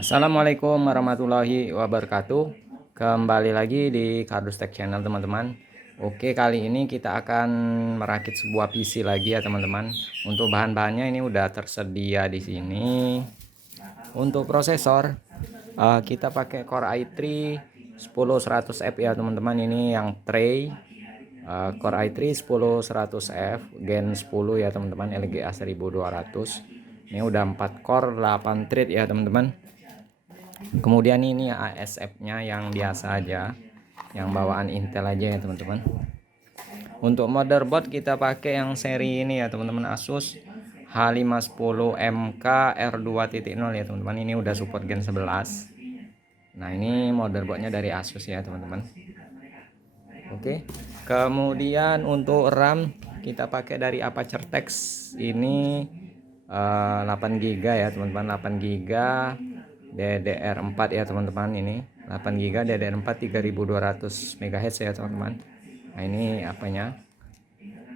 Assalamualaikum warahmatullahi wabarakatuh. Kembali lagi di Kardus Tech Channel teman-teman. Oke, kali ini kita akan merakit sebuah PC lagi ya teman-teman. Untuk bahan-bahannya ini udah tersedia di sini. Untuk prosesor kita pakai Core i3 10100F ya teman-teman. Ini yang tray Core i3 10100F Gen 10 ya teman-teman, LGA 1200. Ini udah 4 core 8 thread ya teman-teman. Kemudian ini ASF nya yang biasa aja, yang bawaan Intel aja ya teman-teman. Untuk motherboard kita pakai yang seri ini ya teman-teman, Asus H510MK R2.0 ya teman-teman. Ini udah support Gen 11. Nah, ini motherboardnya dari Asus ya teman-teman. Oke, kemudian untuk RAM kita pakai dari Apacer Tex. Ini 8 GB ya teman-teman, 8 GB DDR4 ya teman-teman. Ini 8 GB DDR4 3200 MHz ya teman-teman. Nah, ini apanya,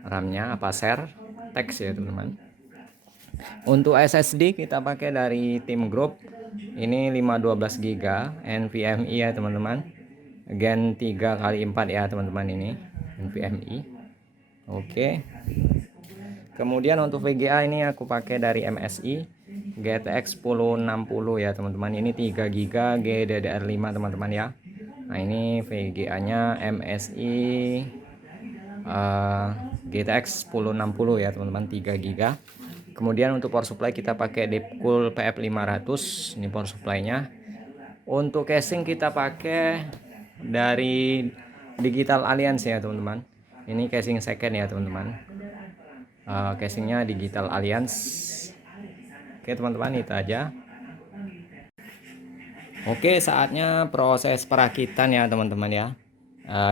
RAM-nya Apacer Tex ya teman-teman. Untuk SSD kita pakai dari Team Group. Ini 512 GB NVMe ya teman-teman, Gen 3x4 ya teman-teman. Ini NVMe. Oke, kemudian untuk VGA ini aku pakai dari MSI GTX 1060 ya teman-teman. Ini 3 GB GDDR5 teman-teman ya. Nah, ini VGA nya MSI GTX 1060 ya teman-teman, 3 GB. Kemudian untuk power supply kita pakai Deepcool PF500. Ini power supply-nya. Untuk casing kita pakai dari Digital Alliance ya teman-teman. Ini casing second ya teman-teman. Casingnya Digital Alliance. Oke teman-teman, itu aja. Oke, saatnya proses perakitan ya teman-teman ya.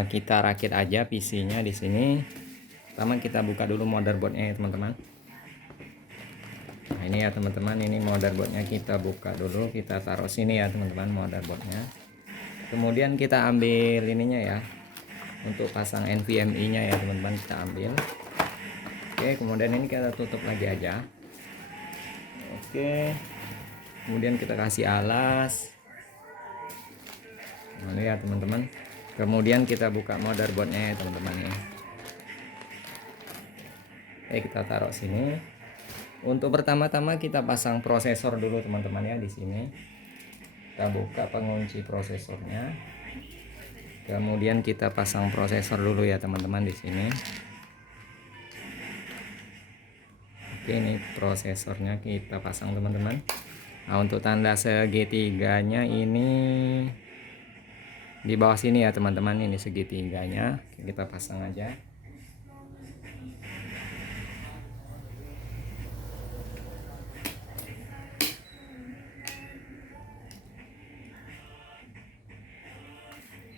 Kita rakit aja PC-nya di sini. Pertama kita buka dulu motherboardnya ya teman-teman. Nah, ini ya teman-teman, ini motherboardnya kita buka dulu, kita taruh sini ya teman-teman motherboardnya. Kemudian kita ambil ininya ya, untuk pasang NVMe nya ya teman-teman, kita ambil. Oke, kemudian ini kita tutup lagi aja. Oke, kemudian kita kasih alas. Nah, ini ya teman-teman. Kemudian kita buka motherboardnya ya teman-teman ya. Oke, kita taruh sini. Untuk pertama-tama kita pasang prosesor dulu teman-teman ya di sini. Kita buka pengunci prosesornya. Kemudian kita pasang prosesor dulu ya teman-teman di sini. Oke, ini prosesornya kita pasang teman-teman. Nah, untuk tanda segitiganya ini di bawah sini ya teman-teman, ini segitiganya kita pasang aja.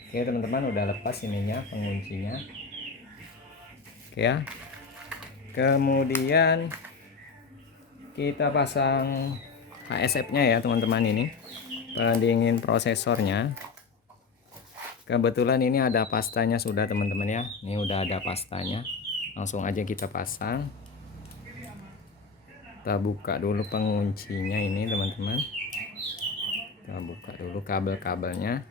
Oke teman-teman, udah lepas ininya, penguncinya. Oke ya. Kemudian kita pasang ASF nya ya teman-teman, ini pendingin prosesornya. Kebetulan ini ada pastanya sudah teman-teman ya. Ini udah ada pastanya. Langsung aja kita pasang. Kita buka dulu penguncinya ini teman-teman. Kita buka dulu kabel-kabelnya.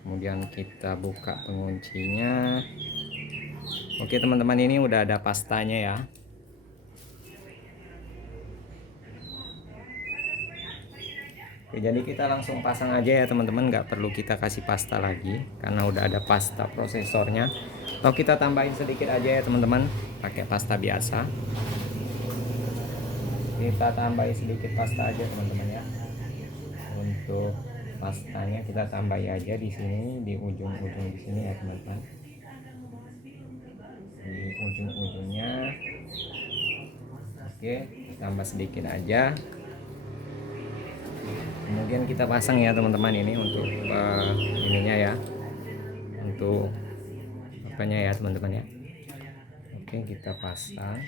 Kemudian kita buka penguncinya. Oke teman-teman, ini udah ada pastanya ya. Oke, jadi kita langsung pasang aja ya teman-teman, nggak perlu kita kasih pasta lagi karena udah ada pasta prosesornya. Atau kita tambahin sedikit aja ya teman-teman, pakai pasta biasa. Kita tambahin sedikit pasta aja teman-teman ya. Untuk pastanya kita tambahin aja di sini, di ujung-ujung di sini ya teman-teman. Di ujung-ujungnya. Oke, tambah sedikit aja. Kemudian kita pasang ya teman-teman, ini untuk ininya ya, untuk apanya ya teman-teman ya. Oke, kita pasang.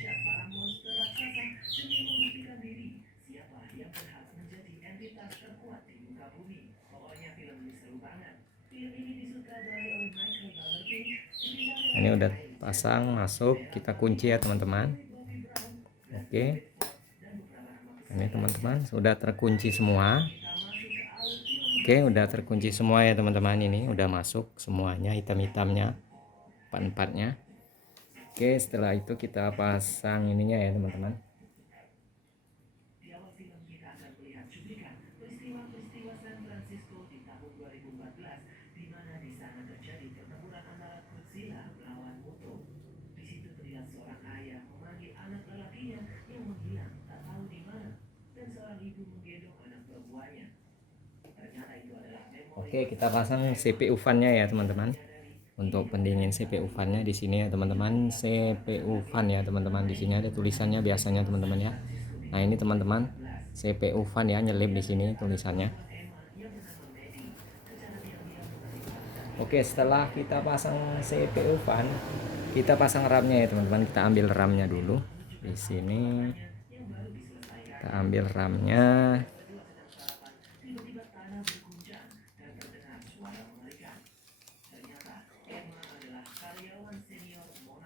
Ini udah pasang, masuk, kita kunci ya teman-teman. Oke, ini teman-teman sudah terkunci semua. Oke, udah terkunci semua ya teman-teman, ini udah masuk semuanya hitam-hitamnya, part-partnya. Oke, setelah itu kita pasang ininya ya teman-teman. Oke, kita pasang CPU fan-nya ya teman-teman. Untuk pendingin CPU fan-nya di sini ya teman-teman, CPU fan ya teman-teman. Di sini ada tulisannya biasanya teman-teman ya. Nah, ini teman-teman, CPU fan ya, nyelip di sini tulisannya. Oke, setelah kita pasang CPU fan, kita pasang RAM-nya ya teman-teman. Kita ambil RAM-nya dulu. Di sini kita ambil RAM-nya.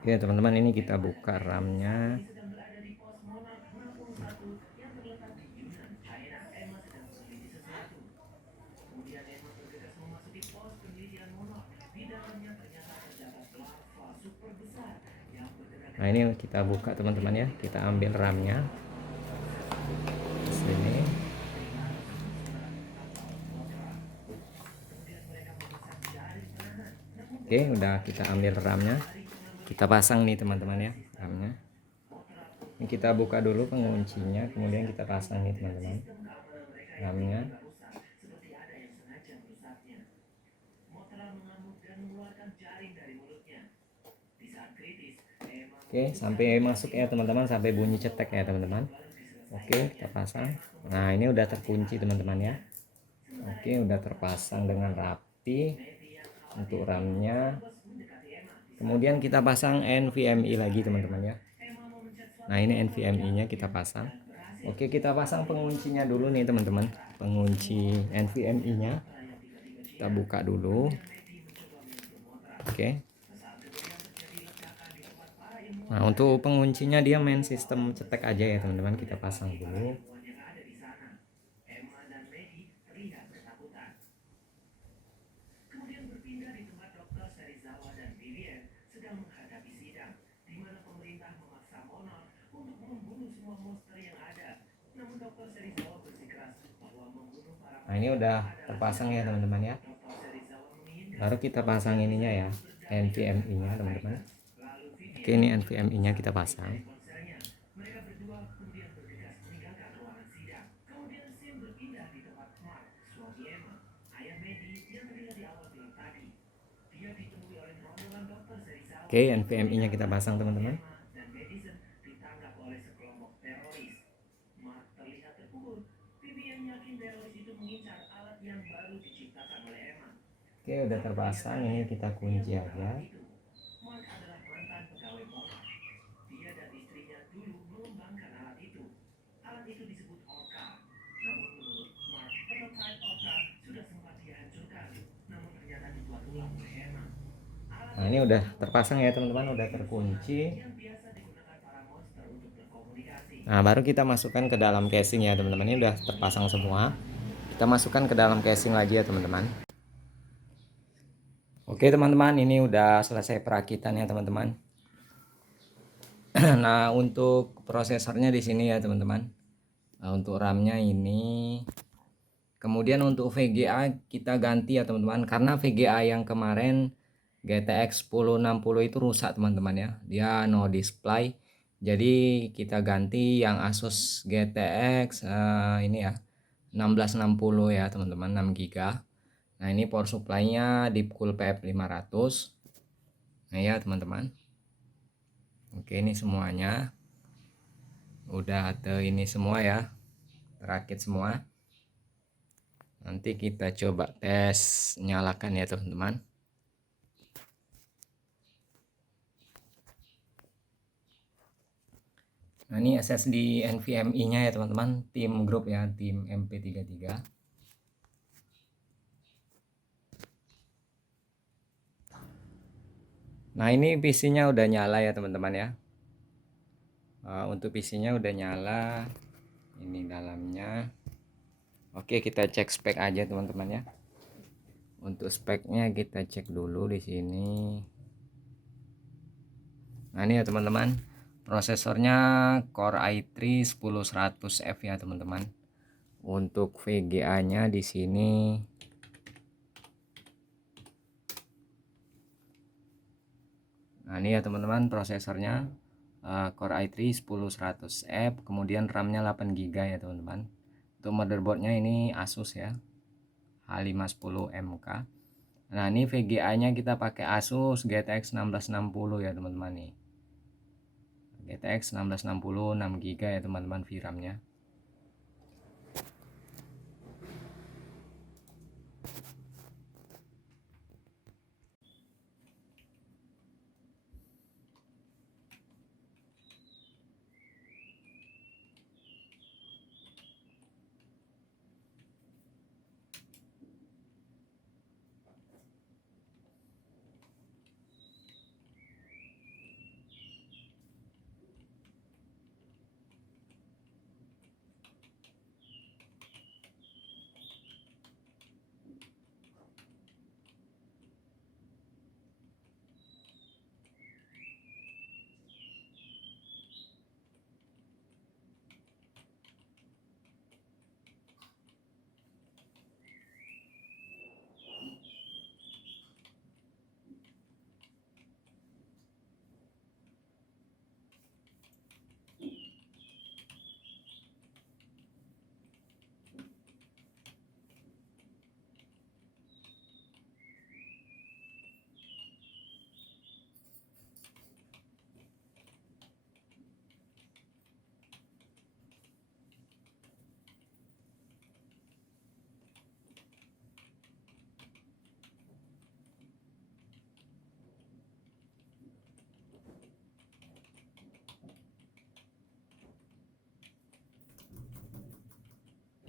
Oke teman-teman, ini kita buka RAM-nya. Nah, ini kita buka teman-teman ya, kita ambil RAM-nya di sini. Oke, udah kita ambil RAM-nya, kita pasang nih teman-teman ya RAM-nya. Ini kita buka dulu penguncinya, kemudian kita pasang nih teman-teman RAM-nya. Oke, sampai masuk ya teman-teman, sampai bunyi cetek ya teman-teman. Oke, kita pasang. Nah, ini udah terkunci teman-teman ya. Oke, udah terpasang dengan rapi untuk RAM-nya. Kemudian kita pasang NVMe lagi teman-teman ya. Nah, ini NVMe-nya kita pasang. Oke, kita pasang penguncinya dulu nih teman-teman. Pengunci NVMe-nya kita buka dulu. Oke. Nah, untuk penguncinya dia main sistem cetek aja ya teman-teman, kita pasang dulu. Nah, ini udah terpasang ya teman-teman ya. Baru kita pasang ininya ya, NVMe-nya teman-teman. Oke, ini NVMe-nya kita pasang. Oke, NVMe-nya kita pasang teman-teman. Oke, udah terpasang, ini kita kunci aja. Nah, ini udah terpasang ya teman-teman, udah terkunci. Nah, baru kita masukkan ke dalam casing ya teman-teman. Ini udah terpasang semua. Kita masukkan ke dalam casing lagi ya teman-teman. Oke teman-teman, ini udah selesai perakitan ya teman-teman. Nah, untuk prosesornya di sini ya teman-teman. Nah, untuk RAM-nya ini. Kemudian untuk VGA kita ganti ya teman-teman, karena VGA yang kemarin GTX 1060 itu rusak teman-teman ya. Dia no display. Jadi kita ganti yang Asus GTX ini ya 1660 ya teman-teman, 6 GB. Nah, ini power supply-nya Deepcool PF500. Nah ya teman-teman. Oke, ini semuanya udah ini semua ya, terakit semua. Nanti kita coba tes nyalakan ya teman-teman. Nah, ini SSD NVMe-nya ya teman-teman, tim grup ya, tim MP33. Nah, ini PC-nya udah nyala ya teman-teman ya. Untuk PC-nya udah nyala. Ini dalamnya. Oke, kita cek spek aja teman-teman ya. Untuk speknya kita cek dulu di sini. Nah ini ya teman-teman, prosesornya Core i3 10100F ya teman-teman. Untuk VGA-nya di sini nah ini ya teman-teman, prosesornya Core i3 10100F, kemudian RAM-nya 8 GB ya teman-teman. Untuk motherboardnya ini Asus ya, H510MK. Nah ini VGA-nya kita pakai Asus GTX 1660 ya teman-teman nih. GTX 1660 6 GB ya teman-teman VRAM-nya.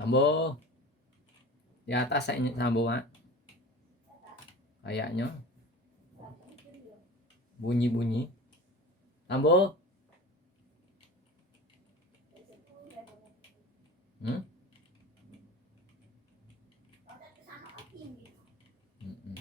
Sambo di atas saya Sambo Mak. Kayaknya bunyi-bunyi. Sambo. Hmm? Mm-mm.